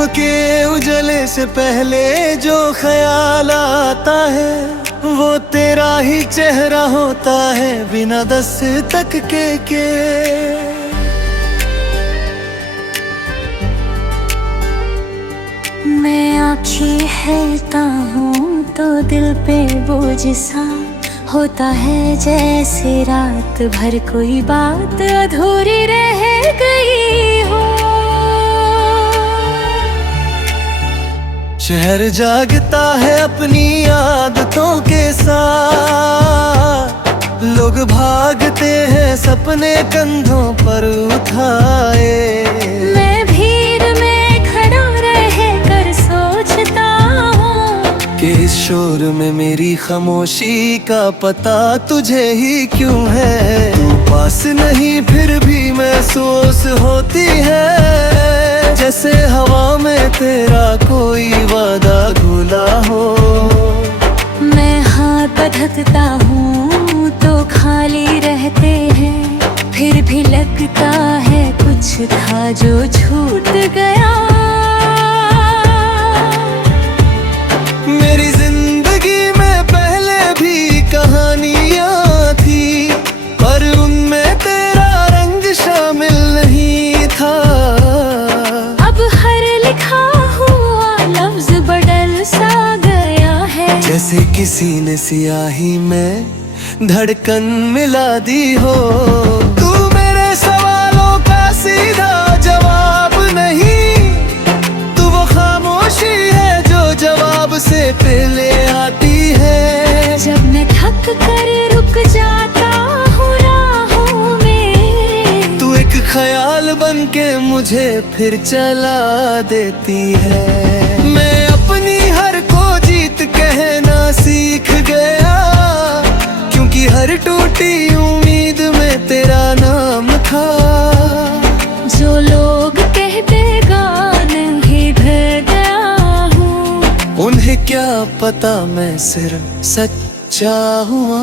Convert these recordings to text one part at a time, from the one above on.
सुबह के उजले से पहले जो ख्याल आता है वो तेरा ही चेहरा होता है बिना दस्तक के। मैं आँखें हेलता हूँ तो दिल पे बोझ सा होता है, जैसे रात भर कोई बात अधूरी रह गई हो। शहर जागता है अपनी आदतों के साथ, लोग भागते हैं सपने कंधों पर उठाए। मैं भीड़ में खड़ा रह कर सोचता हूँ कि इस शोर में मेरी खामोशी का पता तुझे ही क्यों है। तू पास नहीं फिर भी महसूस होती है, जैसे हवा में तेरा कोई वादा भूला हो। मैं हाथ बढ़कता हूँ तो खाली रहते हैं, फिर भी लगता है कुछ था जो छूट गया। मेरी जिंदगी में पहले भी कहानियाँ थी, पर उनमें तेरा रंग शामिल नहीं था। अब हर लिखा हुआ लफ्ज बदल सा गया है, जैसे किसी ने सियाही में धड़कन मिला दी हो। तू मेरे सवालों का सीधा जवाब नहीं, तू वो खामोशी है जो जवाब से पहले आती है। जब मैं थक कर रुक जाता हूँ राहों में, तू एक ख्याल बन के मुझे फिर चला देती है। मैं अपनी हर को जीत कहना सीख गया, क्योंकि हर टूटी उम्मीद में तेरा नाम था। जो लोग कहते गाने ही भर गया हूँ, उन्हें क्या पता मैं सिर्फ सच्चा हुआ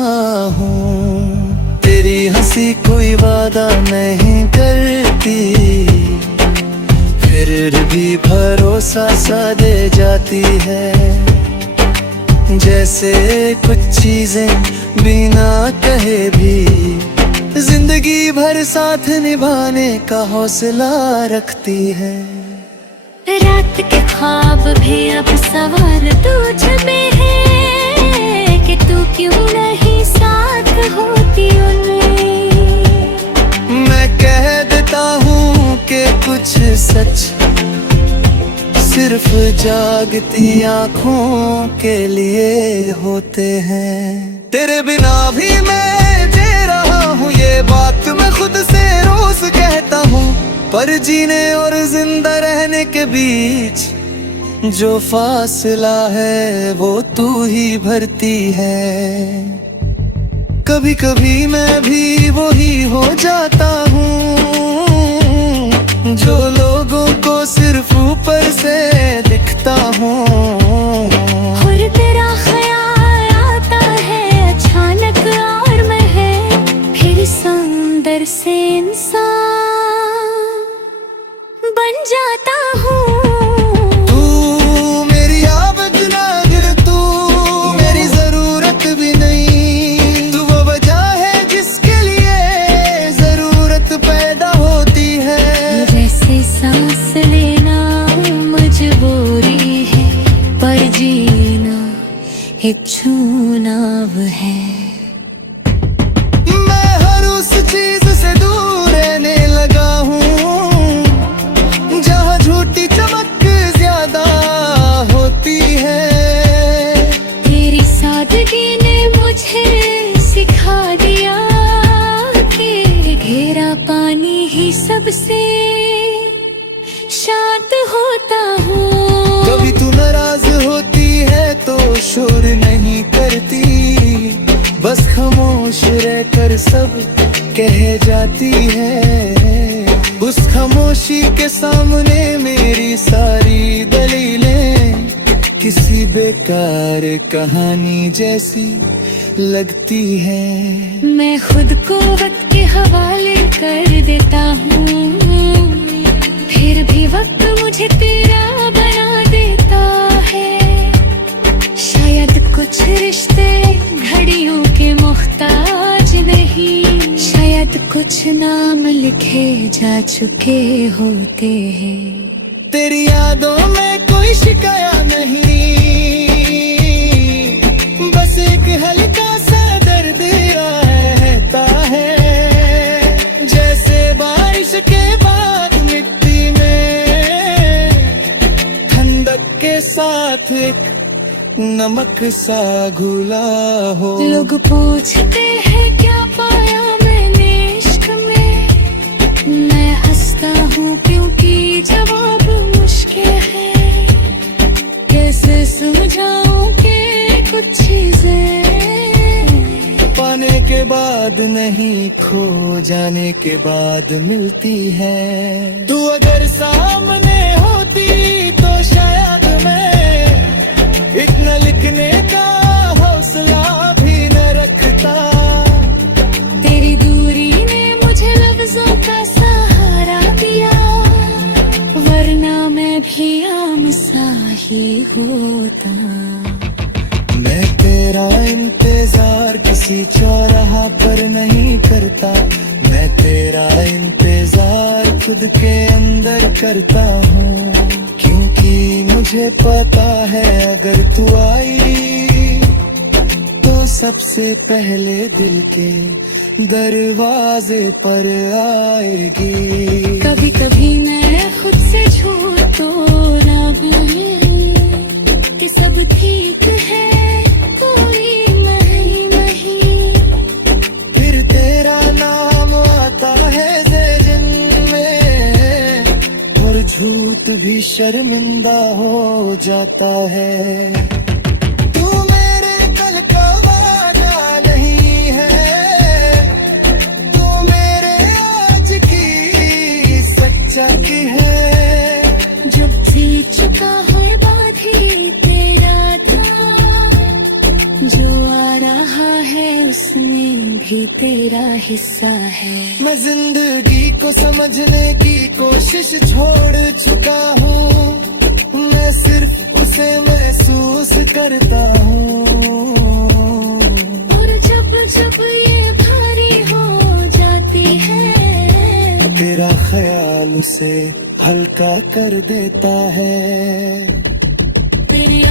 हूँ। तेरी हंसी कोई वादा नहीं करती, फिर भी भरोसा सा दे जाती है। जैसे कुछ चीजें बिना कहे भी जिंदगी भर साथ निभाने का हौसला रखती है। रात के ख्वाब भी अब सवाल तुझ में है कि तू क्यों नहीं साथ होती उनमें। मैं कह देता हूँ कि कुछ सच सिर्फ जागती आँखों के लिए होते हैं। तेरे बिना भी मैं जी रहा हूँ, ये बात मैं खुद से रोज कहता हूँ, पर जीने और जिंदा रहने के बीच जो फासला है वो तू ही भरती है। कभी कभी मैं भी वही हो जाता हूँ जो लोगों को सिर्फ ऊपर से दिखता हूँ। और तेरा ख्याल आता है अचानक और मैं फिर सुंदर से इंसान बन जाता हूँ। तू मेरी आबद नाज़िर, तू मेरी जरूरत भी नहीं, तू वो वजह है जिसके लिए जरूरत पैदा होती है। जैसे सांस लेना मजबूरी है, पर जीना एक चुनाव है। मैं हर उस चीज से दूर रहने लगा हूँ जहाँ झूठी चमक ज्यादा होती है। तेरी सादगी ने मुझे सिखा दिया कि घेरा पानी ही सबसे शांत होता हूँ। कभी तू नाराज होती है तो शोर नहीं करती, बस खामोश रहकर सब कह जाती है। उस खामोशी के सामने मेरी सारी दलीलें किसी बेकार कहानी जैसी लगती है। मैं खुद को वक्त के हवाले कर देता हूँ, फिर भी वक्त मुझे तेरा बना देता है। शायद कुछ रिश्ते घड़ियों के मुख्ताज नहीं, शायद कुछ नाम लिखे जा चुके होते हैं। तेरी यादों में कोई शिकाया नहीं, बस एक हल्का सा दर्द रहता है। जैसे बारिश के बाद मिट्टी में ठंडक के साथ एक नमक सा घुला हो। लोग पूछते हैं क्या पाया मैंने इश्क में, मैं हंसता हूँ क्योंकि जवाब मुश्किल है। कैसे समझाऊं कि कुछ चीजें पाने के बाद नहीं, खो जाने के बाद मिलती है। तू अगर सामने होती तो शायद मैं इतना लिखने का हौसला भी न रखता। तेरी दूरी ने मुझे लफ्जों का सहारा दिया, वरना मैं भी आम सा ही होता। मैं तेरा इंतजार किसी चौराहा पर नहीं करता, मैं तेरा इंतजार खुद के अंदर करता हूँ। क्योंकि मुझे पता है अगर तू आई तो सबसे पहले दिल के दरवाजे पर आएगी। कभी कभी मैं खुद से झूठ तो ना बोलूं कि सब ठीक है, कोई नहीं। फिर तेरा नाम आता है ज़हन में और झूठ भी शर्मिंदा हो जाता है। तू मेरे कल का वादा नहीं है, तू मेरे आज की सच्चाई है। जब भी चुका है बाधी तेरा था, जो आ रहा है उसमें भी तेरा हिस्सा है। मैं जिंदगी को समझने की कोशिश छोड़ चुका हूँ, मैं सिर्फ उसे महसूस करता हूँ। और जब जब ये भारी हो जाती है, तेरा ख्याल उसे हल्का कर देता है। तेरी